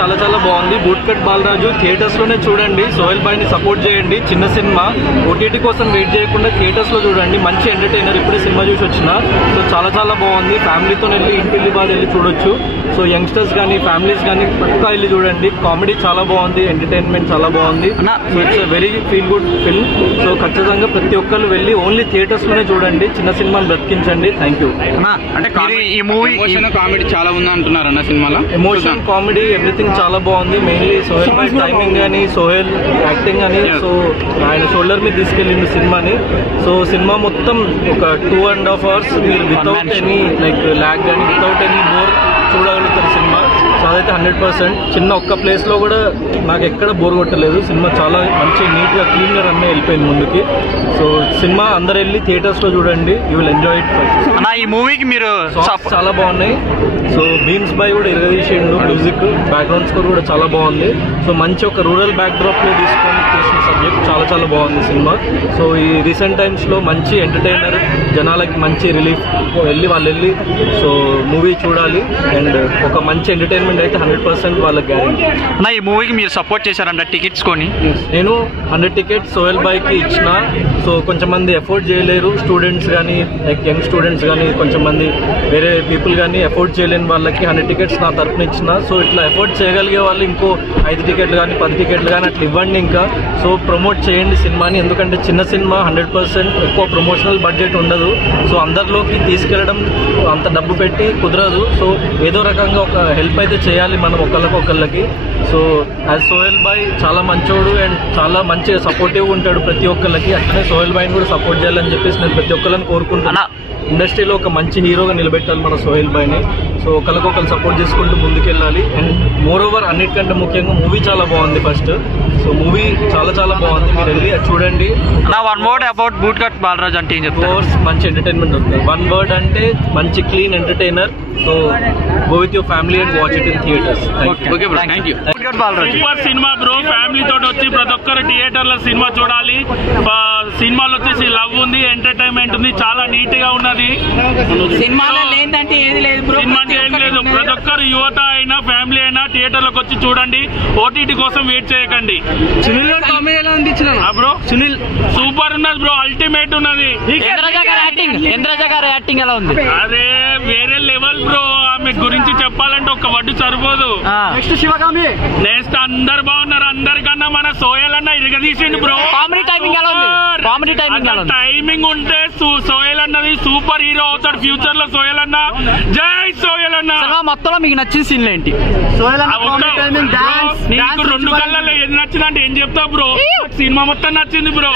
చాలా చాలా బాగుంది. బూట్ కట్ బాలరాజు థియేటర్స్ లోనే చూడండి. సోహెల్ భాయ్ ని సపోర్ట్ చేయండి. చిన్న సినిమా, ఓటీటీ కోసం వెయిట్ చేయకుండా థియేటర్స్ లో చూడండి. మంచి ఎంటర్టైనర్. ఇప్పుడే సినిమా చూసి వచ్చిన. సో చాలా చాలా బాగుంది. ఫ్యామిలీతో వెళ్ళి ఇంటిల్లి బాధ వెళ్ళి చూడొచ్చు. సో యంగ్స్టర్స్ కానీ ఫ్యామిలీస్ కానీ పక్కా వెళ్ళి చూడండి. కామెడీ చాలా బాగుంది, ఎంటర్టైన్మెంట్ చాలా బాగుంది. So it's very feel good film. So ఖచ్చితంగా ప్రతి ఒక్కరు వెళ్ళి ఓన్లీ థియేటర్స్ లోనే చూడండి. చిన్న సినిమాని బ్రతికించండి. Thank you. అంటే ఈ మూవీ కామెడీ చాలా ఉంది అంటున్నారు అన్న సినిమాలో. ఎమోషన్, కామెడీ, ఎవ్రీథింగ్ చాలా బాగుంది. మెయిన్లీ సోహెల్ భాయ్ టైమింగ్ కానీ, సోహెల్ యాక్టింగ్ అని, సో ఆయన షోల్డర్ మీద తీసుకెళ్ళింది సినిమాని. సో సినిమా మొత్తం ఒక 2.5 hours మీరు వితౌట్ ఎనీ లైక్ ల్యాగ్ కానీ వితౌట్ ఎనీ బోర్ చూడగలుగుతారు సినిమా. సో అదైతే 100%. చిన్న ఒక్క ప్లేస్ లో కూడా నాకు ఎక్కడ బోర్ కొట్టలేదు. సినిమా చాలా మంచి నీట్ గా క్లీన్ గా రన్ వెళ్ళిపోయింది ముందుకి. సో సినిమా అందరు వెళ్ళి థియేటర్స్ లో చూడండి. You will enjoy it. ఈ మూవీకి మీరు చాలా బాగున్నాయి. సో బీమ్స్ బాయ్ కూడా ఇరగదీసిండు. మ్యూజిక్, బ్యాక్గ్రౌండ్ స్కోర్ కూడా చాలా బాగుంది. సో మంచి ఒక రూరల్ బ్యాక్ డ్రాప్ లో తీసుకొని చేసిన సబ్జెక్ట్ చాలా చాలా బాగుంది సినిమా. సో ఈ రీసెంట్ టైమ్స్ లో మంచి ఎంటర్టైనర్, జనాలకి మంచి రిలీఫ్. వాళ్ళు వెళ్ళి సో మూవీ చూడాలి. అండ్ ఒక మంచి ఎంటర్టైన్మెంట్ అయితే 100% వాళ్ళకి గ్యారెంటీ. ఈ మూవీకి మీరు సపోర్ట్ చేశారంట టికెట్స్ కొని. నేను 100 tickets సోహెల్ భాయ్ కి ఇచ్చిన. సో కొంచెం మంది ఎఫోర్డ్ చేయలేరు. స్టూడెంట్స్ కానీ లైక్ యంగ్ స్టూడెంట్స్ కానీ కొంచెం మంది వేరే పీపుల్ కానీ ఎఫోర్డ్ చేయలేని వాళ్ళకి 100 tickets నా తరఫున ఇచ్చిన. సో ఇట్లా ఎఫోర్డ్ చేయగలిగే వాళ్ళు ఇంకో 5 tickets కానీ 10 tickets కానీ అట్లా ఇవ్వండి. ఇంకా సో ప్రమోట్ చేయండి సినిమాని. ఎందుకంటే చిన్న సినిమా 100% ఎక్కువ ప్రమోషనల్ బడ్జెట్ ఉండదు. సో అందరిలోకి తీసుకెళ్ళడం అంత డబ్బు పెట్టి కుదరదు. సో ఏదో రకంగా ఒక హెల్ప్ అయితే చేయాలి మనం ఒకళ్ళకి. సో యాజ్ సోహెల్ భాయ్ చాలా మంచోడు అండ్ చాలా మంచిగా సపోర్టివ్ ఉంటాడు ప్రతి ఒక్కళ్ళకి. అట్లనే సోహెల్ భాయ్ని కూడా సపోర్ట్ చేయాలని చెప్పేసి నేను ప్రతి ఒక్కళ్ళని కోరుకుంటున్నా. ఇండస్ట్రీలో ఒక మంచి హీరోగా నిలబెట్టాలి మన సోహెల్ భాయ్ని. సో ఒకరికొకరు సపోర్ట్ చేసుకుంటూ ముందుకెళ్ళాలి. అండ్ మోర్ ఓవర్ అన్నిటికంటే ముఖ్యంగా మూవీ చాలా బాగుంది ఫస్ట్. సో మూవీ చాలా చాలా బాగుంది. మీరు వెళ్ళి అది చూడండి. One word about boot cut Balaraj అంటే ఏం చెప్తారు? మంచి ఎంటర్టైన్మెంట్ ఉంటుంది. వన్ వర్డ్ అంటే మంచి clean entertainer. So go with your family and watch it in theatres. Super cinema bro. Family తోటి వచ్చి ప్రతి ఒక్కరు థియేటర్ లో సినిమా చూడాలి. సినిమాలో వచ్చేసి లవ్ ఉంది, ఎంటర్టైన్మెంట్ ఉంది, చాలా నీట్ గా ఉన్నది. సినిమాలో లేదంటే ఏది లేదు బ్రో. సినిమా అంటే ఏం లేదు. ప్రతి ఒక్కరు యువత అయినా ఫ్యామిలీ అయినా థియేటర్ లోకి వచ్చి చూడండి. ఓటీటీ కోసం వెయిట్ చేయకండి. బ్రో సునీల్ సూపర్ ఉన్నది బ్రో. అల్టిమేట్ ఉన్నది. ఇంద్రజ గారి యాక్టింగ్ ఎలా ఉంది? అదే వేరే లెవెల్ బ్రో. ఆమె గురించి చెప్పాలంటే ఒక వడ్డు సరిపోదు. నెక్స్ట్ అందరు బాగున్నారు. అందరికన్నా మన సోహెల్ అన్న ఇరగదీసిండు బ్రో. కామెడీ టైమింగ్ ఎలా ఉంది? కామెడీ టైమింగ్ ఉంటే సోహెల్ అన్నది సూపర్ హీరో అవుతాడు ఫ్యూచర్ లో. సోహెల్ అన్న, జై సోహెల్ అన్న. మొత్తంలో మీకు నచ్చిన సీన్లు ఏంటి? నీకు 2 కళ్ళల్లో ఏది నచ్చిందంటే ఏం చెప్తావు బ్రో? సినిమా మొత్తం నచ్చింది బ్రో.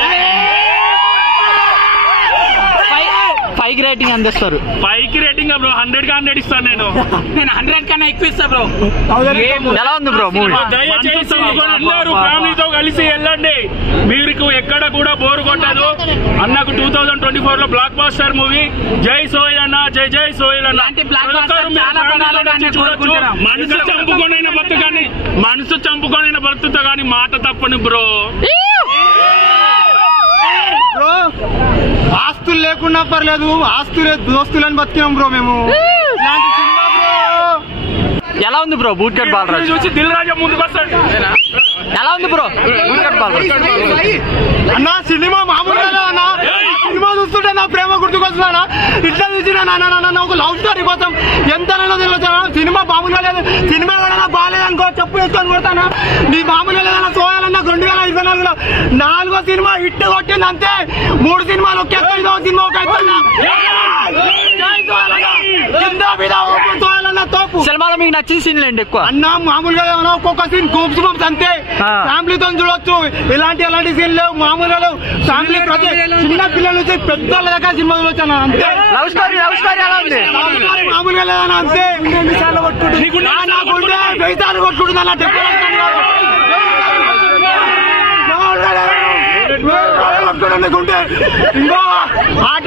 5 రేటింగ్ అందిస్తారు. 5కి రేటింగ్ బ్రో. 100కి 100 ఇస్తాను నేను. 100 కన్నా ఎక్కువ ఇస్తా బ్రో. ఎలా ఉంది బ్రో మూవీ? దయచేసి అందరూ ఫ్యామిలీతో కలిసి వెళ్ళండి. మీకు ఎక్కడ కూడా బోర్ కొట్టదు. అన్నకు 2024 లో బ్లాక్ బాస్టర్ మూవీ. జై సోహెల్ అన్న, జై జై సోహెల్ అన్న. మనసు చంపుకొనైనా బతుకుతా కానీ మాట తప్పని బ్రో. ఆస్తులు లేకున్నా పర్లేదు, దోస్తులని బతికాం బ్రో మేము. ఇలాంటి సినిమా బ్రో. ఎలా ఉంది బ్రో బూట్ కట్ బాలరాజ్? చూసి దిల్ రాజా ముందుకు వస్తాడు. ఎలా ఉంది బ్రో బూట్ కట్ బాలరాజ్? అన్న సినిమా మామూలుగా అన్న. సినిమా చూస్తుంటే నా ప్రేమ గుర్తుకొస్తున్నా. ఇట్లా చూసిన నాన్న ఒక లవ్ స్టోరీ కోసం ఎంత తెలుసు. సినిమా మామూలుగా లేదు. సినిమా కూడా బాగాలేదనుకో చెప్పు వేసుకొని కొడతానా. నీ మామూలుగా లేదన్న. సోహెల్ అన్న 2024లో 4వ సినిమా హిట్ కొట్టింది అంతే. 3 సినిమాలు ఒకే. 5వ సినిమా ఒక సినిమాలో మీకు నచ్చిన సీన్లు ఏంటి ఎక్కువ? అన్న మామూలుగా ఒక్కొక్క సీన్ గూప్స్ బంప్స్ అంతే. ఫ్యామిలీతో చూడొచ్చు. ఎలాంటి సీన్ లేవు. మామూలుగా లేవు. ఫ్యామిలీ ప్రతి చిన్న పిల్లల నుంచి పెద్దల దాకా సినిమా చూడొచ్చు అంతే. లవ్ స్టోరీ ఎలా ఉంది? మామూలుగా లేదన్న అంతే. కొట్టుకుంటుంది అన్న. ఇంకో ఆట